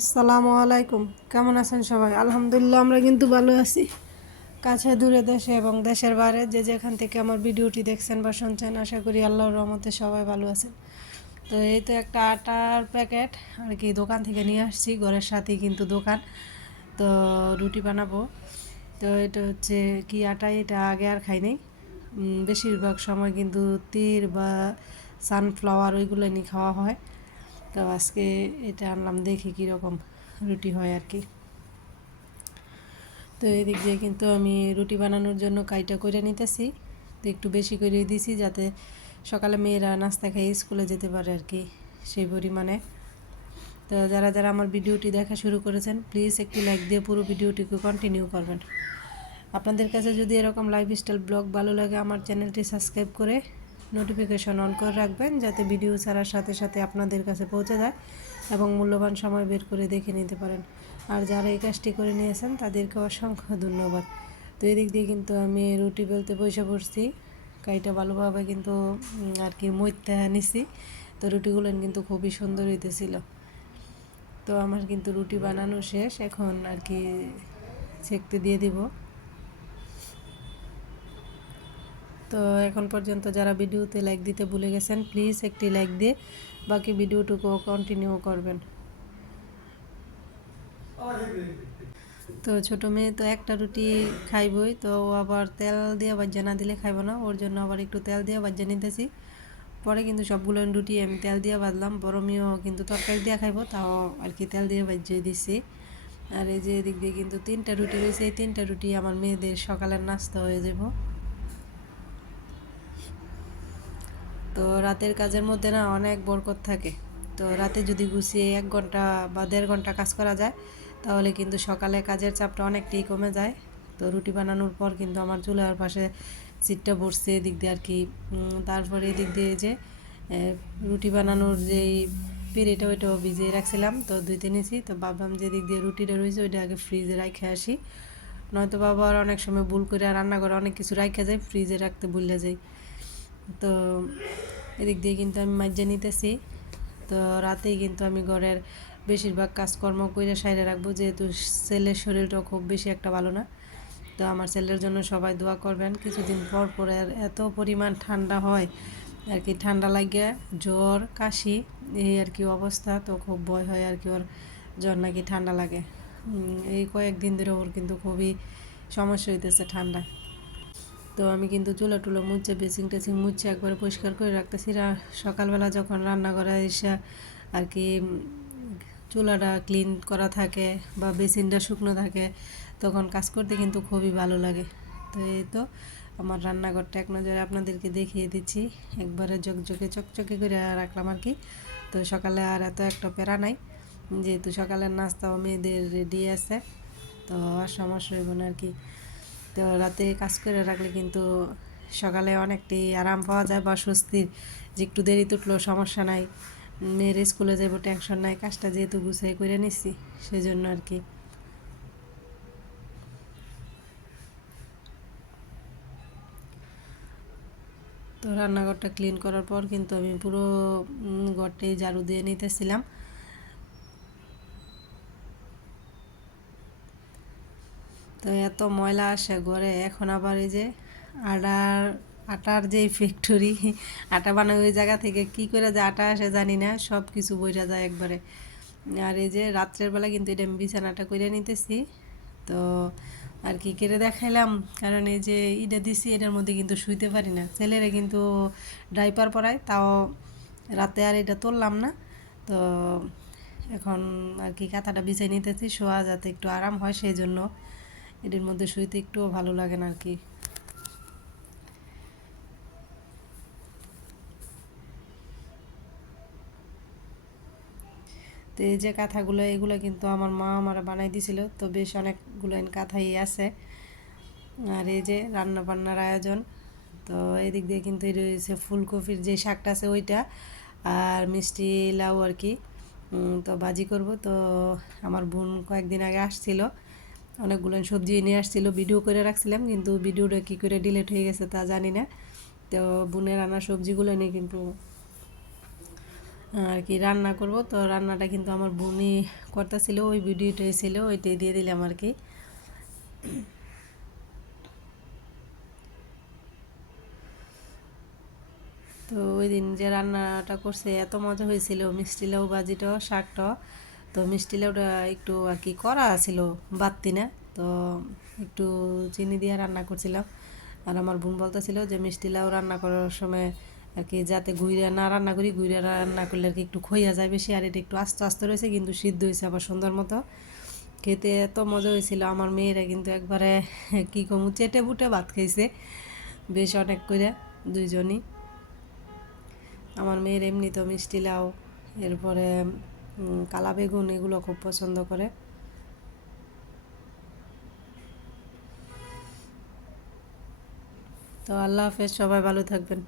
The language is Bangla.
আসসালামু আলাইকুম। কেমন আছেন সবাই? আলহামদুলিল্লাহ আমরা কিন্তু ভালো আছি। কাছে দূরে দেশে এবং দেশের বাইরে যে যেখান থেকে আমার ভিডিওটি দেখছেন বা শুনছেন, আশা করি আল্লাহর রহমতে সবাই ভালো আছেন। তো এই তো একটা আটার প্যাকেট আর কি দোকান থেকে নিয়ে আসছি, ঘরের সাথেই কিন্তু দোকান। তো রুটি বানাবো। তো এটা হচ্ছে কি আটা, এটা আগে আর খাইনি। বেশিরভাগ সময় কিন্তু তিল বা সানফ্লাওয়ার ওইগুলো নিয়ে খাওয়া হয়। তো আজকে এটা আনলাম, দেখি কীরকম রুটি হয় আর কি। তো এদিক দিয়ে কিন্তু আমি রুটি বানানোর জন্য কাইটা করে নিতেছি। তো একটু বেশি করে দিছি যাতে সকালে মেয়েরা নাস্তা খেয়ে স্কুলে যেতে পারে আর কি, সেই পরিমাণে। তো যারা যারা আমার ভিডিওটি দেখা শুরু করেছেন, প্লিজ একটি লাইক দিয়ে পুরো ভিডিওটিকে কন্টিনিউ করবেন। আপনাদের কাছে যদি এরকম লাইফস্টাইল ব্লগ ভালো লাগে, আমার চ্যানেলটি সাবস্ক্রাইব করে নোটিফিকেশন অন করে রাখবেন, যাতে ভিডিও ছাড়ার সাথে সাথে আপনাদের কাছে পৌঁছে যায় এবং মূল্যবান সময় বের করে দেখে নিতে পারেন। আর যারা এই কাজটি করে নিয়েছেন তাদেরকে অসংখ্য ধন্যবাদ। তো এদিক দিয়ে কিন্তু আমি রুটি বেলতে বসে পড়ছি। কাইটা ভালোভাবে কিন্তু আর কি মইতে নিছি। তো রুটিগুলো কিন্তু খুবই সুন্দর হইতেছিল। তো আমার কিন্তু রুটি বানানো শেষ, এখন আর কি সেঁকতে দিয়ে দিব। তো এখন পর্যন্ত যারা ভিডিওতে লাইক দিতে ভুলে গেছেন, প্লিজ একটি লাইক দিয়ে বাকি ভিডিওটুকু কন্টিনিউ করবেন। তো ছোটো মেয়ে তো একটা রুটি খাইবই, তো ও আবার তেল দিয়ে বাজ্যা না দিলে খাইব না, ওর জন্য আবার একটু তেল দিয়ে বাজ্যা নিতেছি। পরে কিন্তু সবগুলো রুটি আমি তেল দিয়ে বাঁধলাম, বড় মেয়েও কিন্তু তরকারি দিয়ে খাইব, তাও আর কি তেল দিয়ে বাজ্যে দিছি। আর এই যে এদিক দিয়ে কিন্তু 3টা রুটি রয়েছে, এই 3টা রুটি আমার মেয়েদের সকালের নাস্তা হয়ে যাব। তো রাতের কাজের মধ্যে না অনেক বরকত থাকে। তো রাতে যদি গুছিয়ে 1 ঘন্টা বা 1.5 ঘন্টা কাজ করা যায়, তাহলে কিন্তু সকালে কাজের চাপটা অনেকটাই কমে যায়। তো রুটি বানানোর পর কিন্তু আমার চুলার পাশে সিটটা বসছে এদিক দিয়ে আর কি। তারপরে এদিক দিয়ে যে রুটি বানানোর যেই পিড়িটা, ওইটাও ভিজিয়ে রাখছিলাম, তো ধুইতে নিয়েছি। তো ভাবলাম যে এদিক দিয়ে রুটিটা রয়েছে ওইটা আগে ফ্রিজে রাখে আসি, নয়তো বাবা আর অনেক সময় ভুল করে রান্না করে অনেক কিছু রাখা যায়, ফ্রিজে রাখতে ভুলে যাই। তো এদিক দিয়ে কিন্তু আমি মাজ্জা নিতেছি। তো রাতেই কিন্তু আমি ঘরের বেশিরভাগ কাজকর্ম করে সাইডে রাখবো, যেহেতু ছেলের শরীরটাও খুব বেশি একটা ভালো না। তো আমার ছেলের জন্য সবাই দোয়া করবেন। কিছুদিন পর পর এত পরিমাণ ঠান্ডা হয় আর কি, ঠান্ডা লাগে, জ্বর কাশি, এই আর কি অবস্থা। তো খুব ভয় হয় আর কি, ওর জ্বর নাকি ঠান্ডা লাগে। এই কয়েকদিন ধরে ওর কিন্তু খুবই সমস্যা হইতেছে ঠান্ডায়। তো আমি কিন্তু চুলা টুলো মুছে বেসিং টেসিং মুছে একবারে পরিষ্কার করে রাখতেছি। সকালবেলা যখন রান্না করা এসে আর কি চুলাটা ক্লিন করা থাকে বা বেসিনটা শুকনো থাকে, তখন কাজ করতে কিন্তু খুবই ভালো লাগে। তো এই তো আমার রান্নাঘরটা এক নজরে আপনাদেরকে দেখিয়ে দিচ্ছি, একবারে ঝকঝকে চকচকে করে রাখলাম আর কি। তো সকালে আর এত একটা প্যারা নাই, যেহেতু সকালের নাস্তাও মেয়েদের রেডি আছে, তো আর সমস্যা হইব না আর কি। তো রাতে কাজ করে রাখলে কিন্তু সকালে অনেকটাই আরাম পাওয়া যায় বা স্বস্তির, যে একটু দেরি উঠলেও সমস্যা নাই, মেয়ের স্কুলে যাবো টেনশন নাই, কাজটা যেহেতু গুছাই করে নিচ্ছি সেই জন্য আর কি। তো রান্নাঘরটা ক্লিন করার পর কিন্তু আমি পুরো ঘরটাই ঝাড়ু দিয়ে নিতেছিলাম। তো এত ময়লা আসে ঘরে, এখন আবার এই যে আটার আটার যেই ফ্যাক্টরি, আটা বানায় ওই জায়গা থেকে কি করে যে আটা আসে জানি না, সব কিছু বইরা যায় একবারে। আর এই যে রাত্রের বেলা কিন্তু এটা আমি বিছানাটা করে নিতেছি। তো আর কি করে দেখাইলাম, কারণ এই যে ইটা দিছি এটার মধ্যে কিন্তু শুইতে পারি না, ছেলেরে কিন্তু ডাইপার পরায়, তাও রাতে আর এটা তুললাম না। তো এখন আর কি কাঁথাটা বিছাই নিতেছি, শোয়া যাতে একটু আরাম হয়, সেই জন্য এটির মধ্যে শুইতে একটুও ভালো লাগে না আর কি। তো এই যে কাঁথাগুলো, এগুলো কিন্তু আমার মা আমার বানাই দিছিল, তো বেশ অনেকগুলো কাঁথাই আছে। আর এই যে রান্না বান্নার আয়োজন, তো এদিক দিয়ে কিন্তু এই রয়েছে ফুলকপির যে শাকটা আছে ওইটা, আর মিষ্টি লাউ আর কি। তো ভাজি করব। তো আমার বোন কয়েকদিন আগে আসছিল, অনেকগুলো সবজি নিয়ে আসছিল, ভিডিও করে রাখছিলাম, কিন্তু ভিডিওটা কী করে ডিলিট হয়ে গেছে তা জানি না। তো বোনের আনা সবজিগুলো নিয়ে কিন্তু আর কি রান্না করব। তো রান্নাটা কিন্তু আমার বোনই করতেছিল, ওই ভিডিওটাই ছিল, ওইটাই দিয়ে দিলাম আর কি। তো ওই দিন যে রান্নাটা করছে এত মজা হয়েছিল, মিষ্টি লাউ ভাজিটাও শাকটাও। তো মিষ্টি লাউটা একটু আর কি করা ছিল বাত্তি না, তো একটু চিনি দিয়ে রান্না করছিলাম। আর আমার বোন বলতেছিল যে মিষ্টি লাউ রান্না করার সময় আর কি যাতে গুইরা না রান্না করি, গুইরা রান্না করলে আর কি একটু খইয়া যায় বেশি, আর এটা একটু আস্তে আস্তে রয়েছে কিন্তু সিদ্ধ হয়েছে আবার সুন্দর মতো। খেতে এত মজা হয়েছিল, আমার মেয়েরা কিন্তু একবারে কী কমু চেটে বুটে ভাত খাইছে বেশ অনেক করে দুইজনই। আমার মেয়ের এমনি তো মিষ্টি লাউ, এরপরে কালা বেগুন এগুলো খুব পছন্দ করে। তো আল্লাহ হাফেজ, সবাই ভালো থাকবেন।